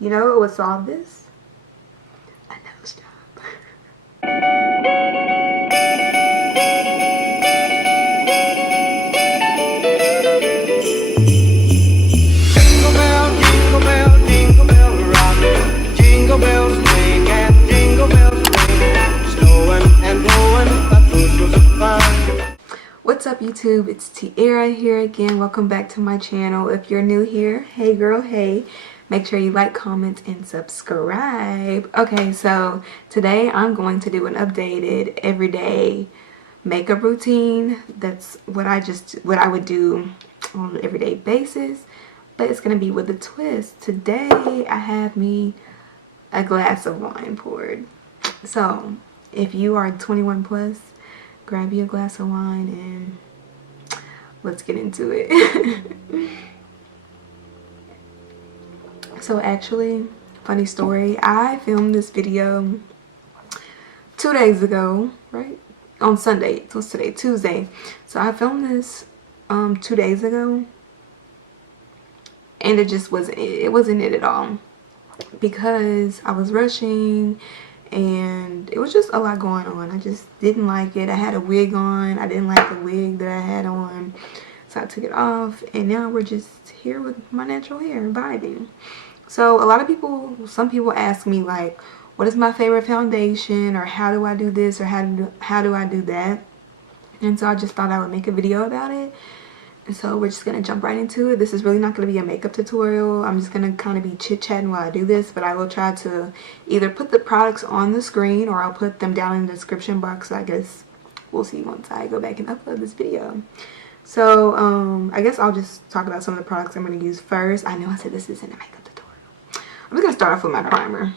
You know what would solve this? A nose job. Jingle bell rock. Jingle bells swing and jingle bells ring. Snowing and blowing up bushels of fun. What's up, YouTube? It's Tiara here again. Welcome back to my channel. If you're new here, hey girl, hey. Make sure you like, comment, and subscribe. Okay, so today I'm going to do an updated everyday makeup routine. That's what I would do on an everyday basis, but it's gonna be with a twist. Today I have me a glass of wine poured. So if you are 21 plus, grab you a glass of wine and let's get into it. So actually, funny story, I filmed this video 2 days ago, right? On Sunday. What's today? Tuesday. So I filmed this 2 days ago, and it wasn't it at all, because I was rushing and it was just a lot going on. I just didn't like it. I had a wig on. I didn't like the wig that I had on, so I took it off, and now we're just here with my natural hair vibing. So a lot of people, some people ask me like, what is my favorite foundation, or how do I do this, or how do I do that? And so I just thought I would make a video about it. And so we're just gonna jump right into it. This is really not gonna be a makeup tutorial. I'm just gonna kind of be chit-chatting while I do this, but I will try to either put the products on the screen or I'll put them down in the description box. I guess we'll see once I go back and upload this video. So I guess I'll just talk about some of the products I'm gonna use first. I know I said this isn't a makeup tutorial. I'm just gonna start off with my primer,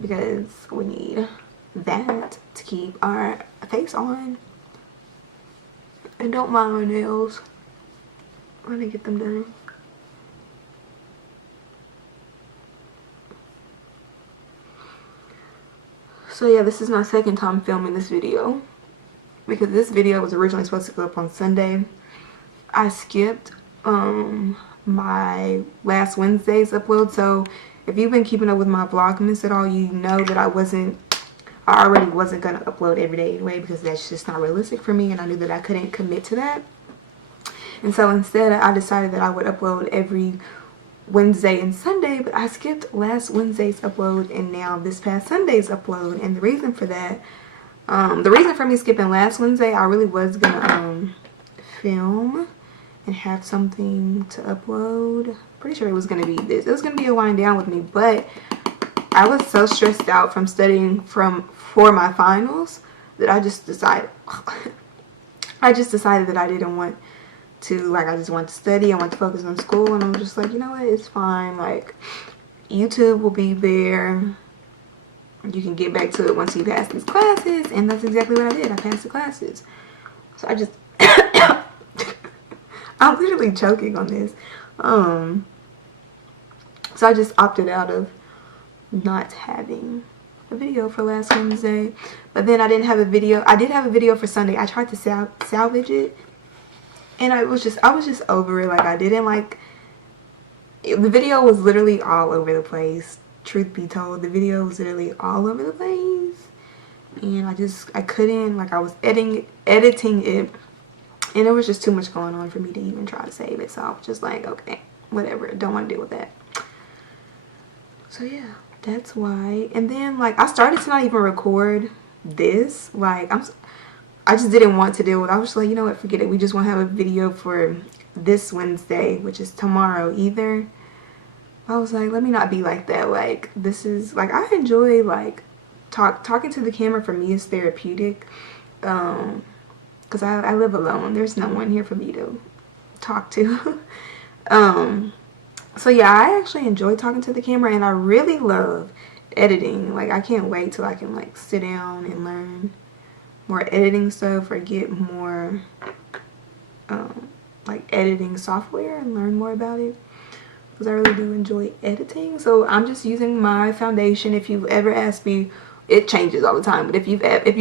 because we need that to keep our face on. And don't mind my nails. I'm gonna get them done. So yeah, this is my second time filming this video, because this video was originally supposed to go up on Sunday. I skipped my last Wednesday's upload. So if you've been keeping up with my Vlogmas at all, you know that I already wasn't gonna upload every day anyway, because that's just not realistic for me, and I knew that I couldn't commit to that. And so instead I decided that I would upload every Wednesday and Sunday, but I skipped last Wednesday's upload and now this past Sunday's upload. And the reason for that, the reason for me skipping last Wednesday, I really was gonna film and have something to upload. Pretty sure it was gonna be this. It was gonna be a wind down with me, but I was so stressed out from studying for my finals that I just decided that I didn't want to, like, I just wanted to study. I wanted to focus on school, and I'm just like, you know what, it's fine. Like, YouTube will be there. You can get back to it once you pass these classes, and that's exactly what I did. I passed the classes. So I just I'm literally choking on this. So I just opted out of not having a video for last Wednesday. But then I didn't have a video. I did have a video for Sunday. I tried to salvage it, and I was just over it. Like, I didn't like it. The video was literally all over the place. Truth be told, the video was literally all over the place, and I couldn't, like, I was editing it, and there was just too much going on for me to even try to save it. So I was just like, okay, whatever, don't want to deal with that. So yeah, that's why. And then, like, I started to not even record this. Like, I just didn't want to deal with it. I was just like, you know what, forget it. We just want to have a video for this Wednesday, which is tomorrow either. I was like, let me not be like that. Like, this is, like, I enjoy, like, talking to the camera. For me is therapeutic. Because I live alone. There's no one here for me to talk to. So yeah, I actually enjoy talking to the camera, and I really love editing. Like, I can't wait till I can, like, sit down and learn more editing stuff, or get more like editing software and learn more about it, because I really do enjoy editing. So I'm just using my foundation. If you've ever asked me, it changes all the time, but if you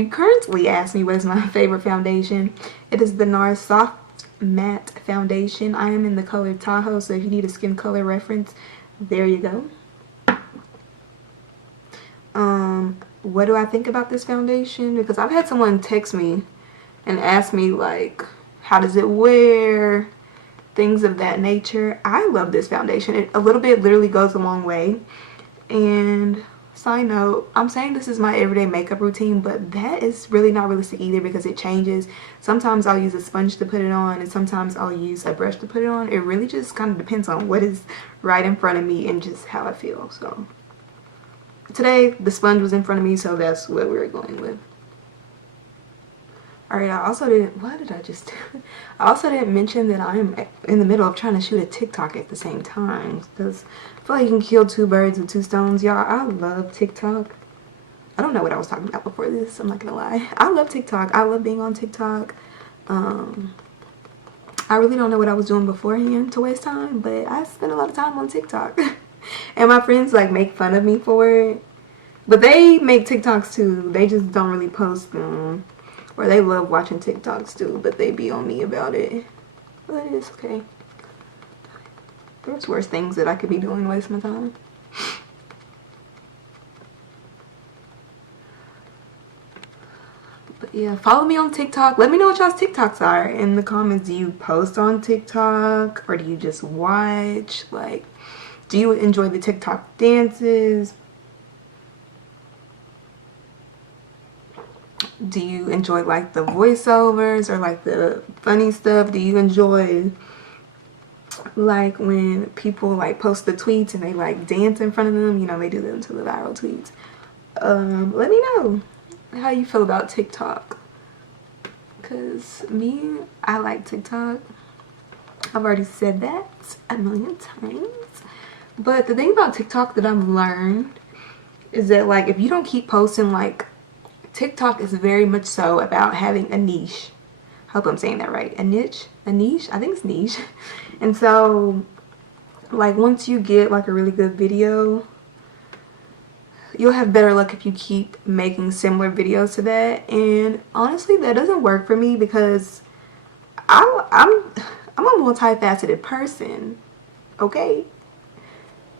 currently ask me what is my favorite foundation, it is the NARS Soft Matte Foundation. I am in the color Tahoe, so if you need a skin color reference, there you go. What do I think about this foundation? Because I've had someone text me and ask me like, how does it wear? Things of that nature. I love this foundation. A little bit literally goes a long way. And side note, I'm saying this is my everyday makeup routine, but that is really not realistic either because it changes. Sometimes I'll use a sponge to put it on, and sometimes I'll use a brush to put it on. It really just kind of depends on what is right in front of me and just how I feel. So today the sponge was in front of me, so that's what we're going with. Alright, I also didn't, what did I just do? I also didn't mention that I'm in the middle of trying to shoot a TikTok at the same time. Because I feel like you can kill two birds with two stones. Y'all, I love TikTok. I don't know what I was talking about before this, I'm not gonna lie. I love TikTok. I love being on TikTok. I really don't know what I was doing beforehand to waste time, but I spend a lot of time on TikTok. And my friends like make fun of me for it. But they make TikToks too. They just don't really post them. Or they love watching TikToks too, but they be on me about it. But it's okay. There's worse things that I could be doing to waste my time. But yeah, follow me on TikTok. Let me know what y'all's TikToks are in the comments. Do you post on TikTok? Or do you just watch? Like, do you enjoy the TikTok dances? Do you enjoy like the voiceovers or like the funny stuff? Do you enjoy like when people like post the tweets and they like dance in front of them? You know, they do them to the viral tweets. Let me know how you feel about TikTok. Cause me, I like TikTok. I've already said that a million times. But the thing about TikTok that I've learned is that like if you don't keep posting, like TikTok is very much so about having a niche. I hope I'm saying that right. A niche? A niche? I think it's niche. And so, like, once you get, like, a really good video, you'll have better luck if you keep making similar videos to that. And honestly, that doesn't work for me because I'm a multifaceted person. Okay?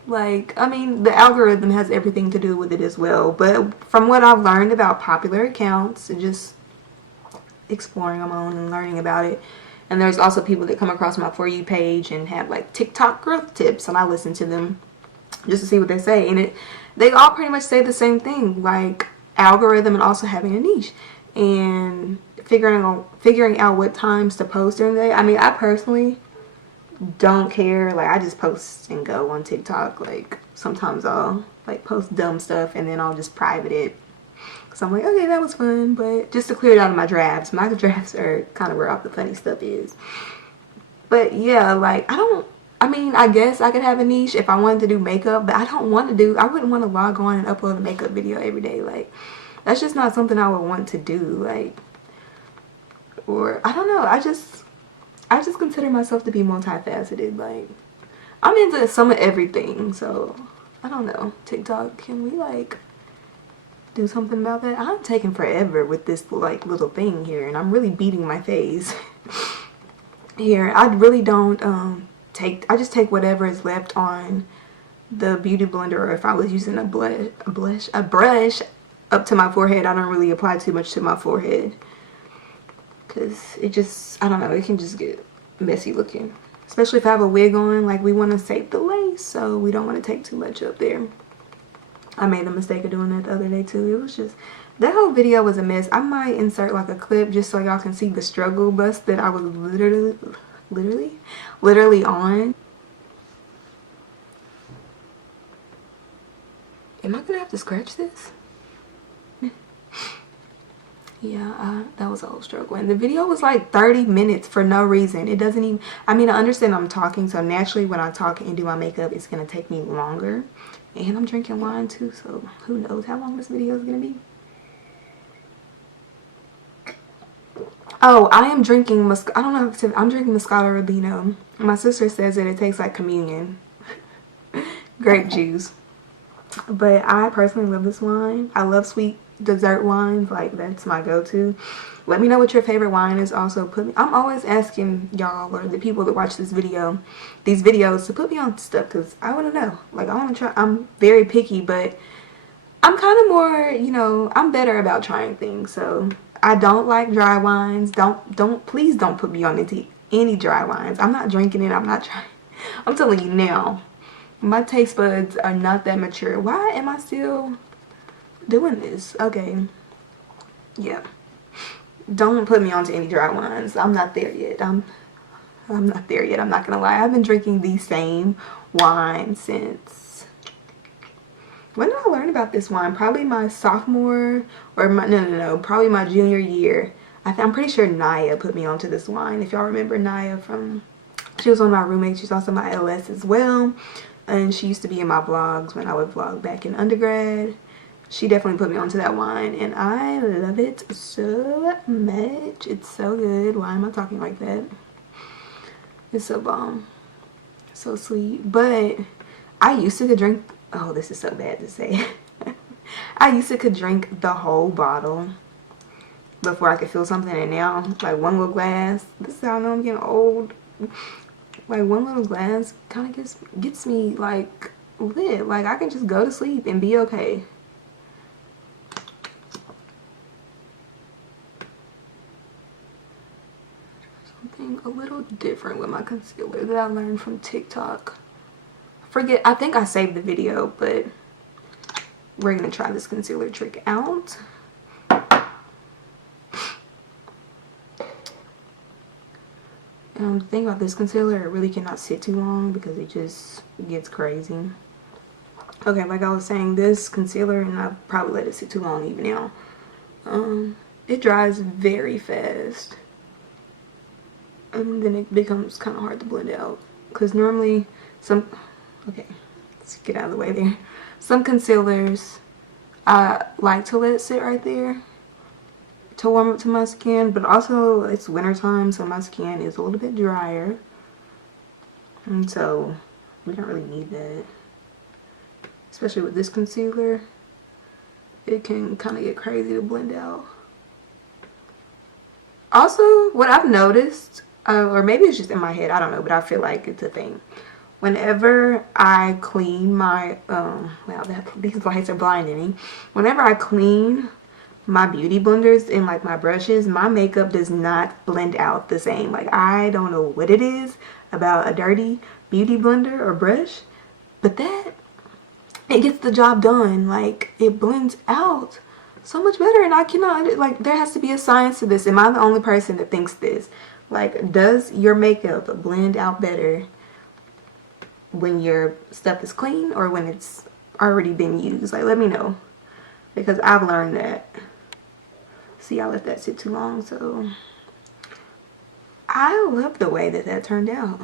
Like, I mean, the algorithm has everything to do with it as well. But from what I've learned about popular accounts and just exploring on my own and learning about it. And there's also people that come across my For You page and have like TikTok growth tips. And I listen to them just to see what they say. And they all pretty much say the same thing. Like algorithm and also having a niche. And figuring out what times to post during the day. I mean, I personally don't care. Like I just post and go on TikTok. Like sometimes I'll like post dumb stuff and then I'll just private it because I'm like, okay, that was fun, but just to clear it out of my drafts. My drafts are kind of where all the funny stuff is. But yeah, like I mean, I guess I could have a niche if I wanted to do makeup, but I wouldn't want to log on and upload a makeup video every day. Like that's just not something I would want to do. Like, or I don't know, I just consider myself to be multifaceted. Like, I'm into some of everything, so I don't know. TikTok, can we like do something about that? I'm taking forever with this like little thing here, and I'm really beating my face here. I really don't I just take whatever is left on the beauty blender, or if I was using a brush up to my forehead. I don't really apply too much to my forehead. Because it just, I don't know, it can just get messy looking. Especially if I have a wig on, like we want to save the lace, so we don't want to take too much up there. I made the mistake of doing that the other day too. It was just, that whole video was a mess. I might insert like a clip just so y'all can see the struggle bus that I was literally on. Am I gonna have to scratch this? Yeah, that was a whole struggle. And the video was like 30 minutes for no reason. It doesn't even, I mean, I understand I'm talking, so naturally when I talk and do my makeup, it's going to take me longer. And I'm drinking wine too, so who knows how long this video is going to be. Oh, I am drinking, I don't know if I'm drinking Moscato Rubino. My sister says that it tastes like communion. Grape juice. But I personally love this wine. I love sweet dessert wines, like that's my go-to. Let me know what your favorite wine is. Also I'm always asking y'all or the people that watch these videos to put me on stuff because I want to know. Like I want to try. I'm very picky, but I'm kind of more, you know, I'm better about trying things. So I don't like dry wines. Please don't put me on any dry wines. I'm not drinking it. I'm not trying. I'm telling you now, my taste buds are not that mature. Why am I still doing this? Okay. Yeah. Don't put me onto any dry wines. I'm not there yet. I'm not there yet. I'm not gonna lie. I've been drinking the same wine since, when did I learn about this wine? Probably my sophomore or no, probably my junior year. I'm pretty sure Naya put me onto this wine. If y'all remember Naya from, she was one of my roommates. She's also my LS as well, and she used to be in my vlogs when I would vlog back in undergrad. She definitely put me onto that wine, and I love it so much. It's so good. Why am I talking like that? It's so bomb. So sweet. But I used to drink, oh, this is so bad to say. I used to could drink the whole bottle before I could feel something, and now, like, one little glass, this is how I know I'm getting old. Like, one little glass kind of gets me, like, lit. Like, I can just go to sleep and be okay. Something a little different with my concealer that I learned from TikTok. I think I saved the video, but we're gonna try this concealer trick out. The thing about this concealer, it really cannot sit too long because it just gets crazy. Okay, like I was saying, this concealer, and I've probably let it sit too long even now, it dries very fast. And then it becomes kind of hard to blend out. Because normally, okay, let's get out of the way there. Some concealers, I like to let it sit right there to warm up to my skin, but also it's wintertime, so my skin is a little bit drier, and so we don't really need that. Especially with this concealer, it can kind of get crazy to blend out. Also, what I've noticed, or maybe it's just in my head, I don't know, but I feel like it's a thing. Whenever I clean my, wow, these lights are blinding me. Whenever I clean my beauty blenders and like my brushes, my makeup does not blend out the same. Like, I don't know what it is about a dirty beauty blender or brush, but it gets the job done. Like, it blends out so much better, and I cannot, like, there has to be a science to this. Am I the only person that thinks this? Like, does your makeup blend out better when your stuff is clean or when it's already been used? Like, let me know, because I've learned that. See, I let that sit too long, so I love the way that turned out.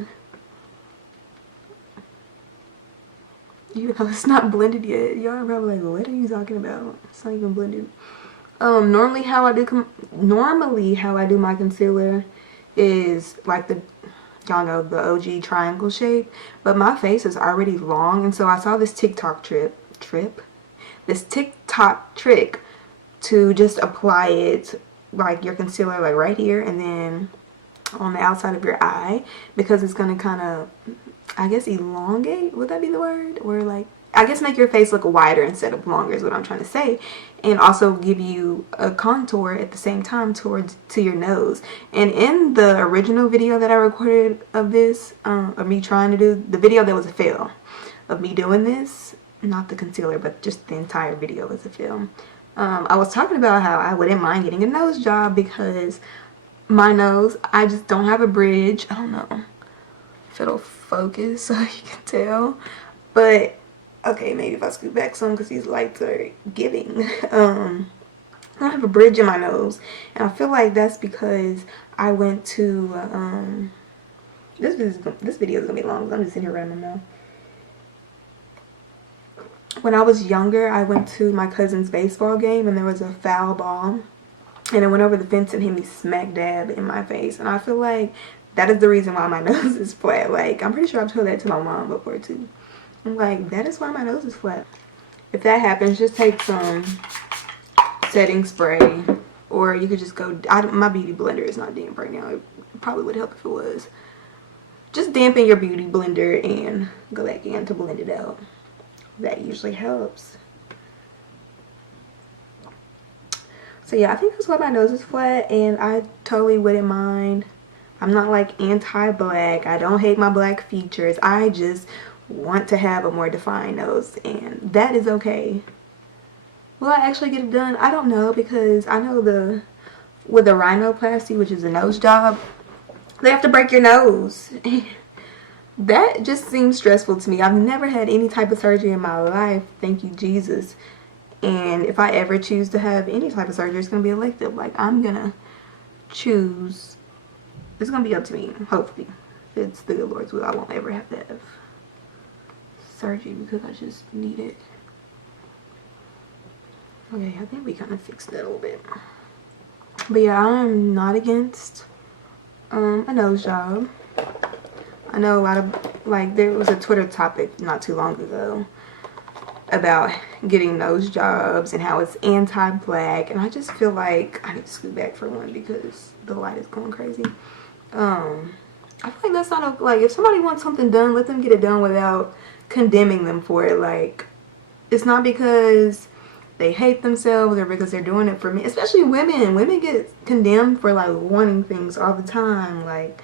You know, it's not blended yet. Y'all are probably like, what are you talking about? It's not even blended. Normally how I do my concealer is like y'all know, the OG triangle shape, but my face is already long, and so I saw this TikTok trick to just apply it, like, your concealer, like right here and then on the outside of your eye, because it's gonna kind of, I guess, elongate, would that be the word? Or, like, I guess make your face look wider instead of longer is what I'm trying to say, and also give you a contour at the same time to your nose. And in the original video that I recorded of this, of me trying to do the video that was a fail of me doing this, not the concealer, but just the entire video was a fail. I was talking about how I wouldn't mind getting a nose job because my nose, I just don't have a bridge. I don't know if it'll focus so you can tell, but okay, maybe if I scoot back some because these lights are giving. I don't have a bridge in my nose, and I feel like that's because I went to this video is gonna be long. I'm just sitting here running my mouth. When I was younger, I went to my cousin's baseball game, and there was a foul ball, and it went over the fence and hit me smack dab in my face. And I feel like that is the reason why my nose is flat. Like, I'm pretty sure I've told that to my mom before too. I'm like, that is why my nose is flat. If that happens, just take some setting spray, or you could just go, my beauty blender is not damp right now. It probably would help if it was. Just dampen your beauty blender and go back in to blend it out. That usually helps. So yeah, I think that's why my nose is flat, and I totally wouldn't mind. I'm not like anti-black. I don't hate my black features. I just want to have a more defined nose, and that is okay. Will I actually get it done? I don't know, because I know with the rhinoplasty, which is a nose job, they have to break your nose. That just seems stressful to me. I've never had any type of surgery in my life, thank you Jesus. And if I ever choose to have any type of surgery, it's going to be elective. Like, I'm going to choose. It's going to be up to me, hopefully. If it's the good Lord's will, I won't ever have to have surgery because I just need it. Okay, I think we kind of fixed that a little bit. But yeah, I'm not against a nose job. I know a lot of, like, there was a Twitter topic not too long ago about getting nose jobs and how it's anti-black, and I just feel like I need to scoot back for one because the light is going crazy. I feel like that's not like, if somebody wants something done, let them get it done without condemning them for it. Like, it's not because they hate themselves or because they're doing it for me. Especially women get condemned for like wanting things all the time, like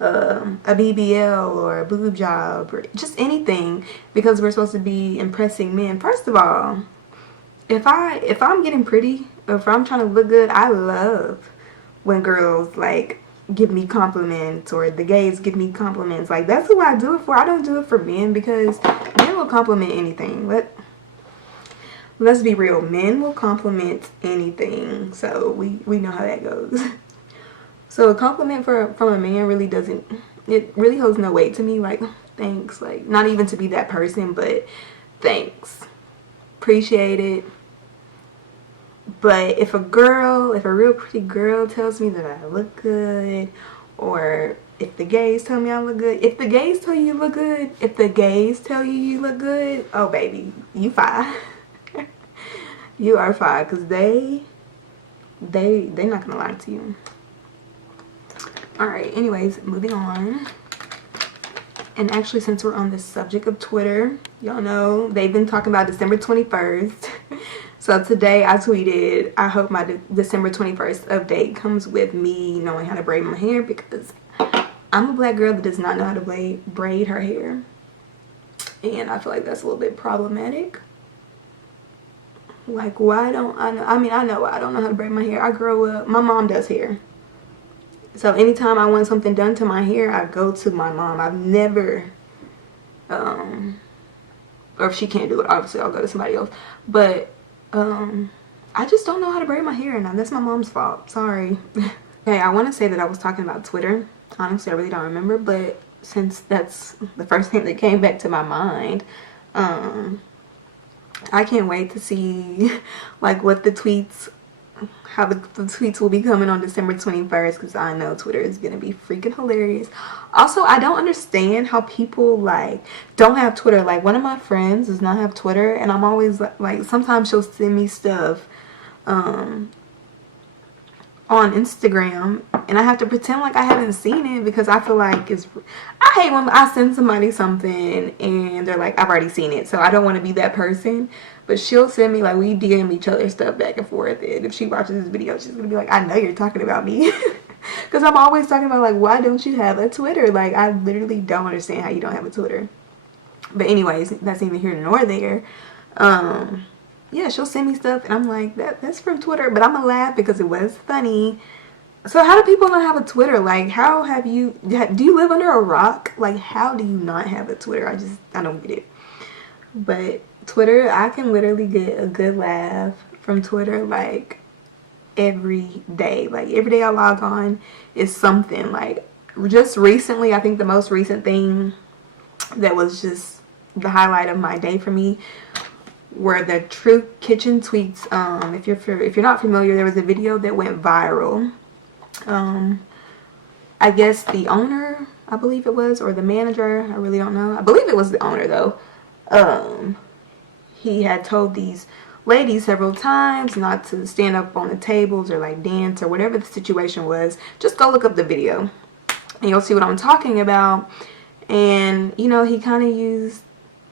a BBL or a boob job or just anything, because we're supposed to be impressing men. First of all, if I'm getting pretty, or if I'm trying to look good, I love when girls like give me compliments, or the gays give me compliments. Like, that's who I do it for. I don't do it for men, because men will compliment anything. Let's be real, men will compliment anything, so we know how that goes. So a compliment from a man really doesn't, it really holds no weight to me. Like, thanks, like, not even to be that person, but thanks, appreciate it. But if a real pretty girl tells me that I look good, or if the gays tell me I look good, if the gays tell you look good, if the gays tell you look good, oh baby, you fine. You are fine, because they're not gonna lie to you. Alright, anyways, moving on. And actually, since we're on the subject of Twitter, y'all know they've been talking about December 21st. So today I tweeted, I hope my December 21st update comes with me knowing how to braid my hair, because I'm a black girl that does not know how to braid her hair. And I feel like that's a little bit problematic. Like, why don't I know? I mean, I know I don't know how to braid my hair. I grew up, my mom does hair. So anytime I want something done to my hair, I go to my mom. I've never, or if she can't do it, obviously I'll go to somebody else. But I just don't know how to braid my hair, and that's my mom's fault. Sorry. Okay, I want to say that I was talking about Twitter. Honestly, I really don't remember, but since that's the first thing that came back to my mind, I can't wait to see like what the tweets, how the tweets will be coming on December 21st, because I know Twitter is going to be freaking hilarious. Also, I don't understand how people like don't have Twitter. Like, one of my friends does not have Twitter, and I'm always like sometimes she'll send me stuff on Instagram, and I have to pretend like I haven't seen it, because I feel like I hate when I send somebody something and they're like, I've already seen it. So I don't want to be that person. But she'll send me, like, we DM each other stuff back and forth, and if she watches this video, she's gonna be like, I know you're talking about me. Because I'm always talking about, like, why don't you have a Twitter? Like, I literally don't understand how you don't have a Twitter. But anyways, that's neither here nor there. Yeah, she'll send me stuff, and I'm like, that's from Twitter, but I'm gonna laugh because it was funny. So how do people not have a Twitter? Like, how do you live under a rock? Like, how do you not have a Twitter? I don't get it. But Twitter, I can literally get a good laugh from Twitter, like, every day. Like, every day I log on is something. Like, just recently, I think the most recent thing that was just the highlight of my day for me were the True Kitchen tweets. If you're not familiar, there was a video that went viral. I guess the owner, I believe it was, or the manager, I really don't know. I believe it was the owner though. He had told these ladies several times not to stand up on the tables or like dance or whatever the situation was. Just go look up the video and you'll see what I'm talking about. And you know, he kind of used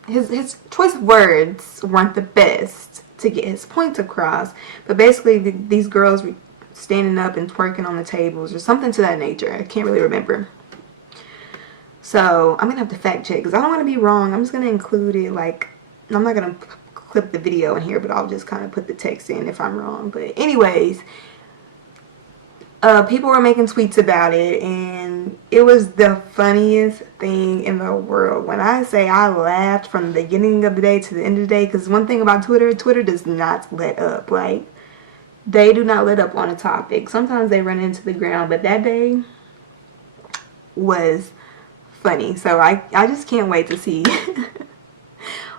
his choice of words weren't the best, to get his point across. But basically these girls were standing up and twerking on the tables or something to that nature. I can't really remember. So I'm gonna have to fact check because I don't want to be wrong. I'm just gonna include it, like, I'm not gonna clip the video in here, but I'll just kind of put the text in if I'm wrong. But anyways, people were making tweets about it, and it was the funniest thing in the world. When I say I laughed from the beginning of the day to the end of the day, because one thing about Twitter does not let up. Like, they do not let up on a topic. Sometimes they run into the ground, but that day was funny. So I just can't wait to see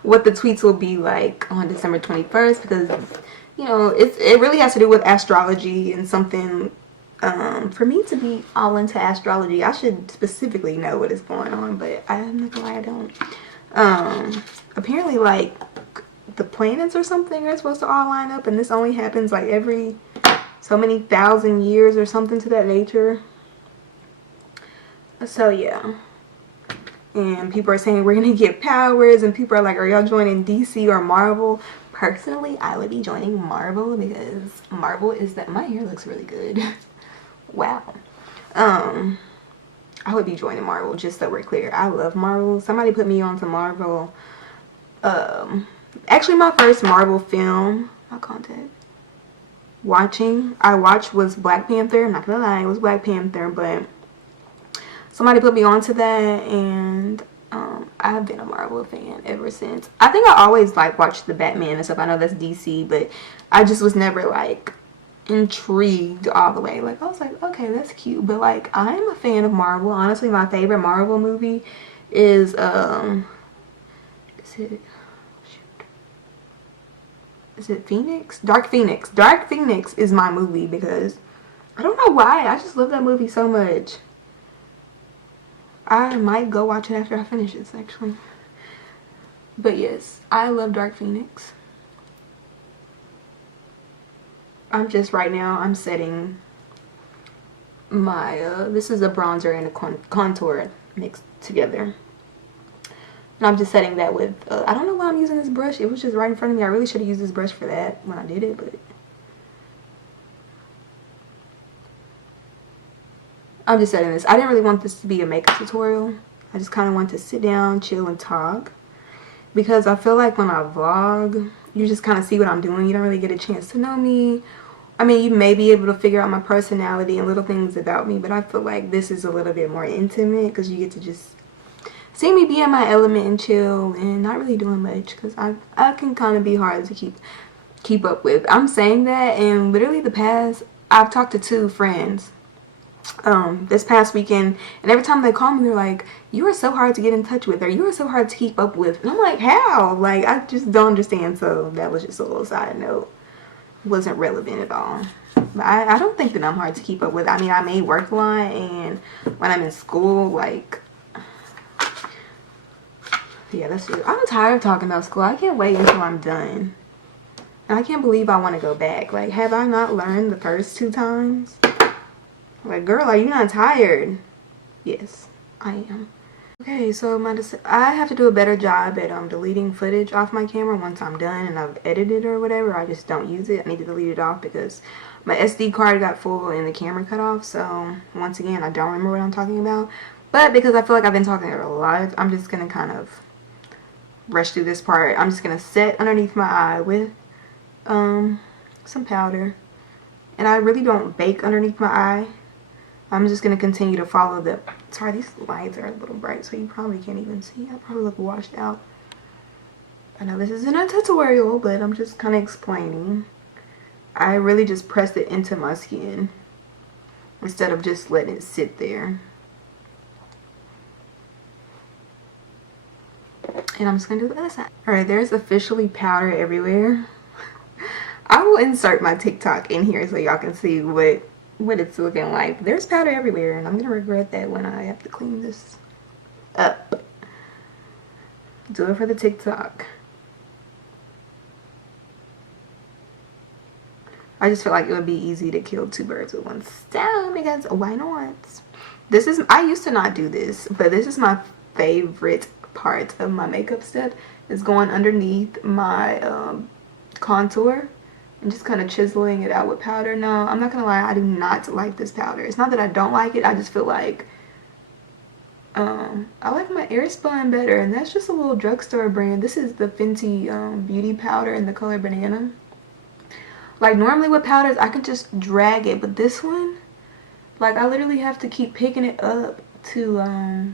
what the tweets will be like on December 21st, because, you know, it really has to do with astrology and something. For me to be all into astrology, I should specifically know what is going on, but I'm not gonna lie, I don't. Apparently, like, the planets or something are supposed to all line up, and this only happens like every so many thousand years or something to that nature. So yeah, and people are saying we're gonna get powers, and people are like, are y'all joining DC or Marvel? Personally, I would be joining Marvel, because Marvel is that my hair looks really good. Wow. I would be joining Marvel, just so we're clear. I love Marvel. Somebody put me on to Marvel. Actually, my first Marvel film, I watched was Black Panther. I'm not gonna lie, it was Black Panther, but somebody put me onto that, and I've been a Marvel fan ever since. I think I always like watched the Batman and stuff. I know that's DC, but I just was never like intrigued all the way. Like, I was like, okay, that's cute, but like, I'm a fan of Marvel. Honestly, my favorite Marvel movie is is it Phoenix? Dark Phoenix. Dark Phoenix is my movie, because I don't know why, I just love that movie so much. I might go watch it after I finish this, actually. But yes, I love Dark Phoenix. Right now, I'm setting my, this is a bronzer and a contour mixed together. And I'm just setting that with, I don't know why I'm using this brush. It was just right in front of me. I really should have used this brush for that when I did it, but I'm just setting this. I didn't really want this to be a makeup tutorial. I just kind of want to sit down, chill, and talk. Because I feel like when I vlog, you just kind of see what I'm doing. You don't really get a chance to know me. I mean, you may be able to figure out my personality and little things about me, but I feel like this is a little bit more intimate, because you get to just see me be in my element and chill and not really doing much, because I can kind of be hard to keep up with. I'm saying that, and literally I've talked to 2 friends this past weekend, and every time they call me, they're like, you are so hard to get in touch with, or you are so hard to keep up with. And I'm like, how? Like, I just don't understand. So that was just a little side note. Wasn't relevant at all. But I don't think that I'm hard to keep up with. I mean, I may work a lot, and when I'm in school, like, yeah, that's it. I'm tired of talking about school. I can't wait until I'm done. And I can't believe I want to go back. Like, have I not learned the first 2 times? Like, girl, are you not tired? Yes, I am. Okay, so I have to do a better job at deleting footage off my camera once I'm done and I've edited or whatever. I just don't use it. I need to delete it off because my SD card got full and the camera cut off. So once again, I don't remember what I'm talking about. But because I feel like I've been talking a lot, I'm just going to kind of rush through this part. I'm just going to set underneath my eye with some powder. And I really don't bake underneath my eye. I'm just going to continue to follow the... Sorry, these lights are a little bright, so you probably can't even see. I probably look washed out. I know this isn't a tutorial, but I'm just kind of explaining. I really just pressed it into my skin instead of just letting it sit there. And I'm just going to do the other side. Alright, there's officially powder everywhere. I will insert my TikTok in here so y'all can see what it's looking like. There's powder everywhere, and I'm gonna regret that when I have to clean this up. Do it for the TikTok. I just feel like it would be easy to kill 2 birds with 1 stone, because why not? I used to not do this, but this is my favorite part of my makeup step, is going underneath my contour and just kind of chiseling it out with powder. No, I'm not gonna lie, I do not like this powder. It's not that I don't like it, I just feel like I like my Airspun better, and that's just a little drugstore brand. This is the Fenty beauty powder in the color banana. Like normally with powders I can just drag it, but this one, like I literally have to keep picking it up to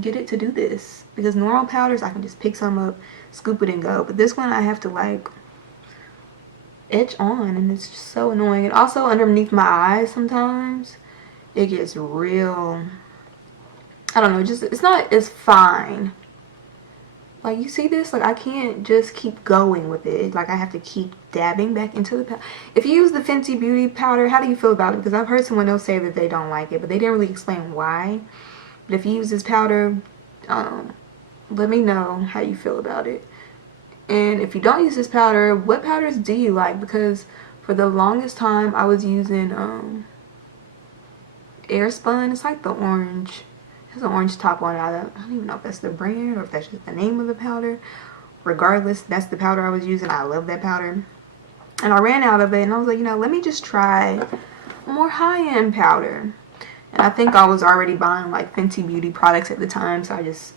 get it to do this, because normal powders I can just pick some up, scoop it and go, but this one I have to like etch on, and it's just so annoying. And also underneath my eyes sometimes it gets real, I don't know, just it's fine. Like you see this, like I can't just keep going with it, like I have to keep dabbing back into the powder. If you use the Fenty beauty powder, how do you feel about it? Because I've heard someone else say that they don't like it, but they didn't really explain why. But if you use this powder, let me know how you feel about it. And if you don't use this powder, what powders do you like? Because for the longest time I was using Airspun. It's like the orange, it has an orange top on it. I don't even know if that's the brand or if that's just the name of the powder. Regardless, that's the powder I was using. I love that powder, and I ran out of it, and I was like, you know, let me just try a more high-end powder. And I think I was already buying like Fenty beauty products at the time, so I just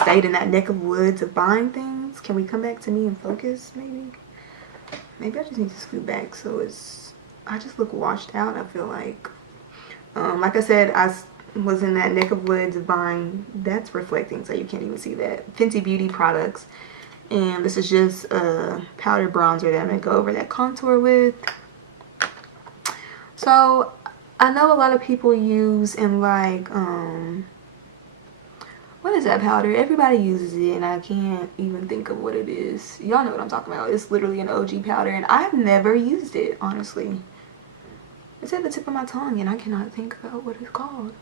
stayed in that neck of woods of buying things. Can we come back to me and focus? Maybe I just need to scoot back so I just look washed out. I feel like I said, I was in that neck of woods of buying, that's reflecting so you can't even see that, Fenty beauty products. And this is just a powder bronzer that I'm gonna go over that contour with. So I know a lot of people use in like what is that powder? Everybody uses it and I can't even think of what it is. Y'all know what I'm talking about. It's literally an OG powder and I've never used it, honestly. It's at the tip of my tongue and I cannot think about what it's called.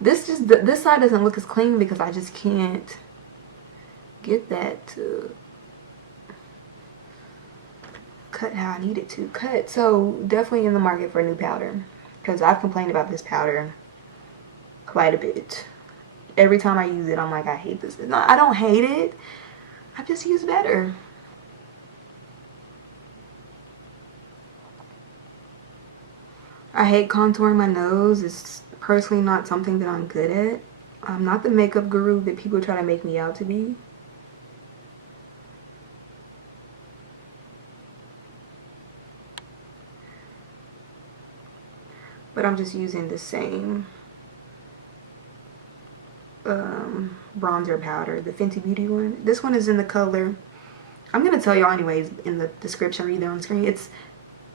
This side doesn't look as clean because I just can't get that to cut how I need it to cut. So definitely in the market for a new powder, because I've complained about this powder quite a bit. Every time I use it I'm like, I hate this. I don't hate it, I just use better. I hate contouring my nose. It's personally not something that I'm good at. I'm not the makeup guru that people try to make me out to be. But I'm just using the same bronzer powder, the Fenty Beauty one. This one is in the color, I'm going to tell y'all anyways in the description or either on screen. It's,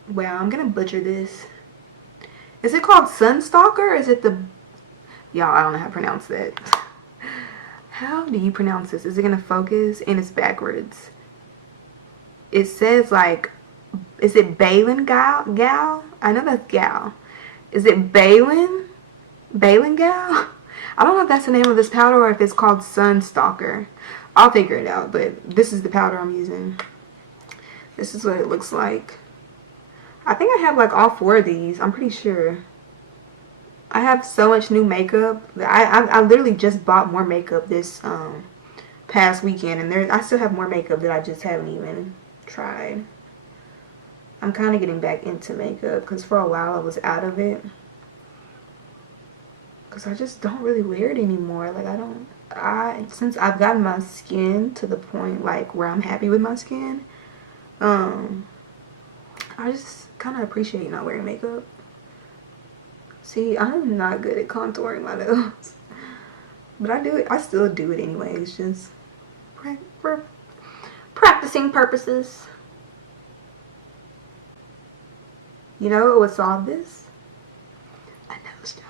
well, I'm going to butcher this. Is it called Sunstalker? Is it the... Y'all, I don't know how to pronounce that. How do you pronounce this? Is it going to focus? And it's backwards. It says like... Is it Balin Gyal? I know that's Gyal. Is it Balin? Balin Gyal? I don't know if that's the name of this powder or if it's called Sunstalker. I'll figure it out, but this is the powder I'm using. This is what it looks like. I think I have like all 4 of these. I'm pretty sure. I have so much new makeup. I literally just bought more makeup this past weekend, and I still have more makeup that I just haven't even tried. I'm kind of getting back into makeup because for a while I was out of it. Because I just don't really wear it anymore. Like since I've gotten my skin to the point like where I'm happy with my skin, I just kind of appreciate not wearing makeup. See, I'm not good at contouring my nose, but I do it. I still do it anyway. It's just for practicing purposes. You know what would solve this? A nose job.